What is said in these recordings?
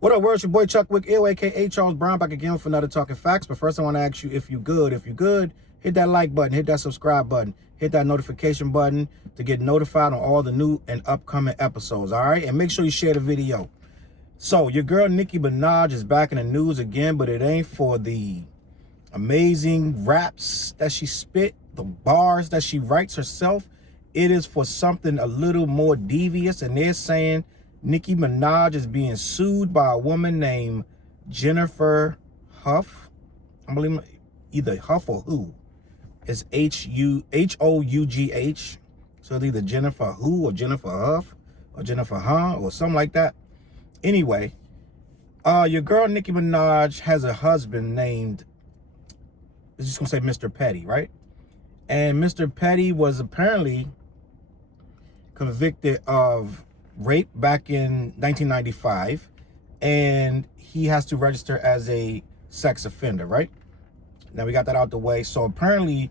What up, world? It's your boy Chuck Wick, aka Charles Brown, back again for another Talking Facts. But first, I want to ask you if you good. If you good, hit that like button, hit that subscribe button, hit that notification button to get notified on all the new and upcoming episodes, all right? And make sure you share the video. So, your girl Nicki Minaj is back in the news again, but it ain't for the amazing raps that she spit, the bars that she writes herself. It is for something a little more devious, and they're saying Nicki Minaj is being sued by a woman named Jennifer Huff. I believe either Huff or Who. It's H-O-U-G-H. So it's either Jennifer Who or Jennifer Huff or Jennifer Huh or something like that. Anyway, your girl Nicki Minaj has a husband named, I'm just gonna say Mr. Petty, right? And Mr. Petty was apparently convicted of rape back in 1995, and he has to register as a sex offender, right? Now we got that out the way. So apparently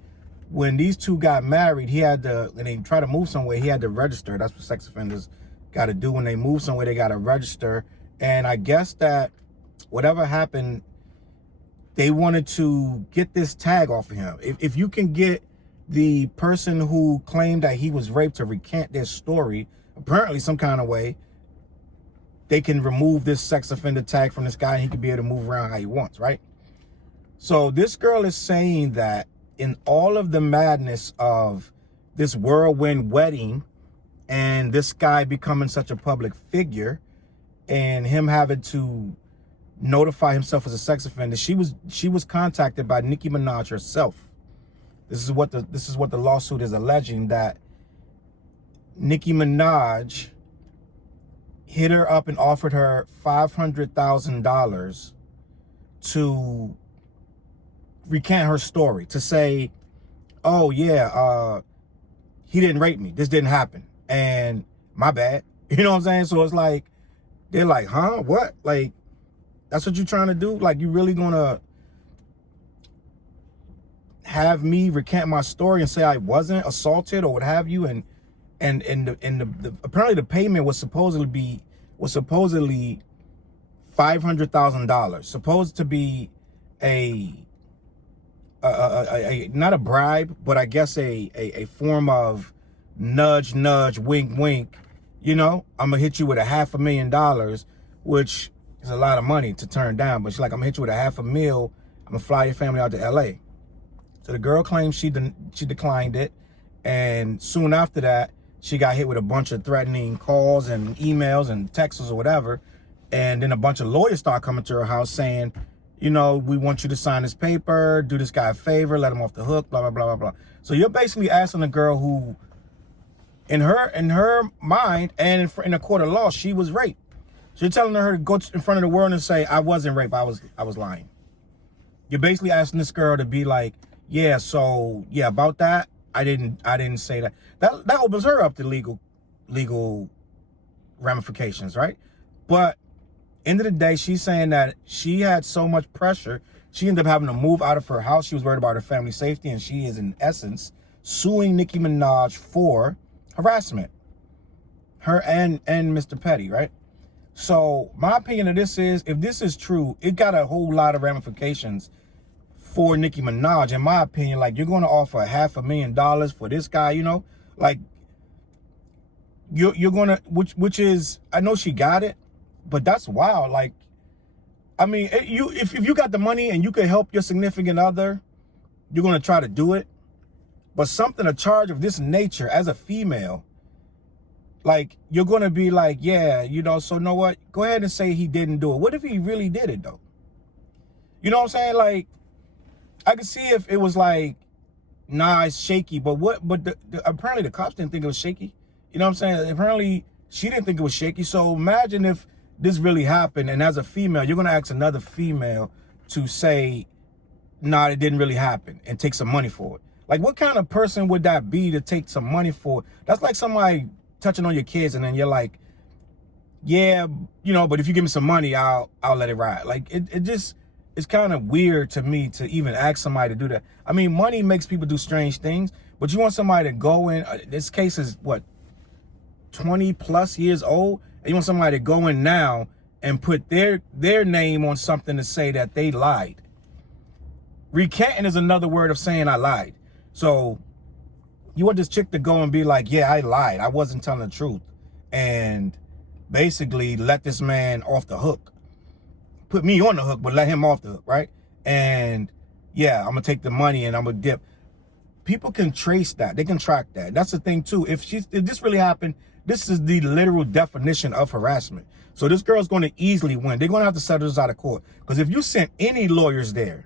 when these two got married, he had to, and they tried to move somewhere, he had to register. That's what sex offenders got to do when they move somewhere. They got to register. And I guess that whatever happened, they wanted to get this tag off of him. If you can get the person who claimed that he was raped to recant their story, apparently some kind of way, they can remove this sex offender tag from this guy and he can be able to move around how he wants, right? So this girl is saying that in all of the madness of this whirlwind wedding and this guy becoming such a public figure and him having to notify himself as a sex offender, she was contacted by Nicki Minaj herself. This is what the lawsuit is alleging, that Nicki Minaj hit her up and offered her $500,000 to recant her story, to say, oh yeah, he didn't rape me, this didn't happen, and my bad. You know what I'm saying? So it's like, they're like, huh, what? Like, that's what you're trying to do? Like, you really gonna have me recant my story and say I wasn't assaulted or what have you? And apparently the payment was supposedly $500,000, supposed to be a not a bribe, but I guess a form of nudge, wink, wink. You know, I'm gonna hit you with $500,000, which is a lot of money to turn down. But she's like, I'm gonna hit you with $500,000. I'm gonna fly your family out to LA. So the girl claims she declined it, and soon after that, she got hit with a bunch of threatening calls and emails and texts or whatever. And then a bunch of lawyers start coming to her house saying, you know, we want you to sign this paper, do this guy a favor, let him off the hook, blah, blah, blah, blah, blah. So you're basically asking a girl who, in her mind and in a court of law, she was raped. So you're telling her to go in front of the world and say, I wasn't raped, I was lying. You're basically asking this girl to be like, yeah, so yeah, about that, I didn't say that. That opens her up to legal ramifications, right? But end of the day, she's saying that she had so much pressure, she ended up having to move out of her house. She was worried about her family safety, and she is in essence suing Nicki Minaj for harassment. Her and Mr. Petty, right? So my opinion of this is, if this is true, it got a whole lot of ramifications for Nicki Minaj, in my opinion. Like, you're going to offer $500,000 for this guy, you know, like you're going to, which is, I know she got it, but that's wild. Like, I mean, if you got the money and you could help your significant other, you're going to try to do it. But a charge of this nature as a female, like, you're going to be like, yeah, you know, so know what? Go ahead and say he didn't do it. What if he really did it though? You know what I'm saying? Like, I could see if it was like, nah, it's shaky, but apparently the cops didn't think it was shaky. You know what I'm saying? Apparently she didn't think it was shaky. So imagine if this really happened, and as a female, you're gonna ask another female to say, nah, it didn't really happen, and take some money for it. Like, what kind of person would that be to take some money for it? That's like somebody touching on your kids, and then you're like, yeah, you know, but if you give me some money, I'll let it ride. Like, it just, it's kind of weird to me to even ask somebody to do that. I mean, money makes people do strange things, but you want somebody to go in, this case is what, 20 plus years old, and you want somebody to go in now and put their name on something to say that they lied. Recanting is another word of saying I lied. So you want this chick to go and be like, yeah, I lied. I wasn't telling the truth. And basically let this man off the hook. Put me on the hook, but let him off the hook, right? And yeah, I'm going to take the money and I'm going to dip. People can trace that. They can track that. That's the thing too. If this really happened, this is the literal definition of harassment. So this girl's going to easily win. They're going to have to settle this out of court. Because if you sent any lawyers there,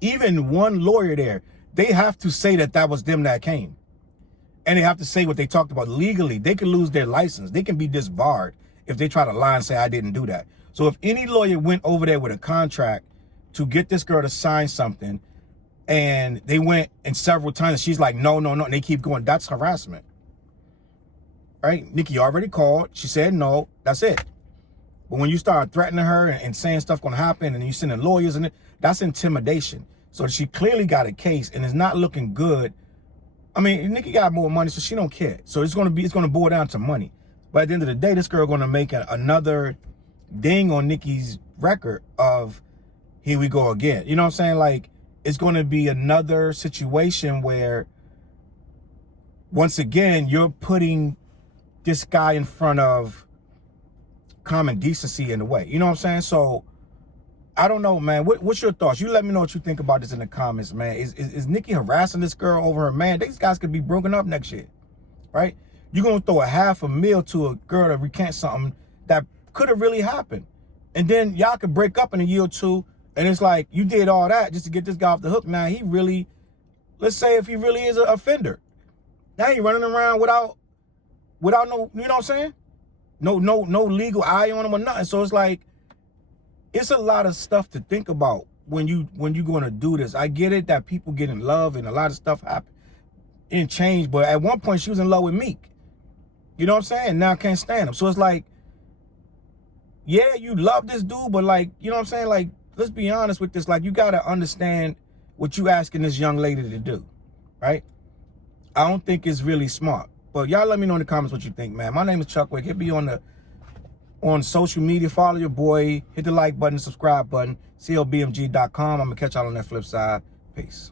even one lawyer there, they have to say that that was them that came. And they have to say what they talked about legally. They can lose their license. They can be disbarred if they try to lie and say, I didn't do that. So if any lawyer went over there with a contract to get this girl to sign something, and they went in several times, and she's like, no, no, no, and they keep going, that's harassment. Right? Nicki already called. She said no. That's it. But when you start threatening her and saying stuff going to happen, and you sending lawyers, and that's intimidation. So she clearly got a case, and it's not looking good. I mean, Nicki got more money, so she don't care. So it's going to boil down to money. But at the end of the day, this girl going to make another ding on Nicki's record of here we go again. You know what I'm saying? Like, it's going to be another situation where, once again, you're putting this guy in front of common decency in a way. You know what I'm saying? So, I don't know, man. What's your thoughts? You let me know what you think about this in the comments, man. Is Nicki harassing this girl over her man? These guys could be broken up next year, right? You're going to throw $500,000 to a girl to recant something that could have really happened. And then y'all could break up in a year or two. And it's like, you did all that just to get this guy off the hook. Now he really, let's say if he really is an offender, now he running around without no, you know what I'm saying? No legal eye on him or nothing. So it's like, it's a lot of stuff to think about when you're going to do this. I get it that people get in love and a lot of stuff happen and change. But at one point she was in love with Meek. You know what I'm saying? Now I can't stand him. So it's like, yeah, you love this dude, but like, you know what I'm saying? Like, let's be honest with this. Like, you got to understand what you asking this young lady to do, right? I don't think it's really smart. But y'all let me know in the comments what you think, man. My name is Chuck Wick. Hit me on social media. Follow your boy. Hit the like button, subscribe button. CLBMG.com. I'm going to catch y'all on that flip side. Peace.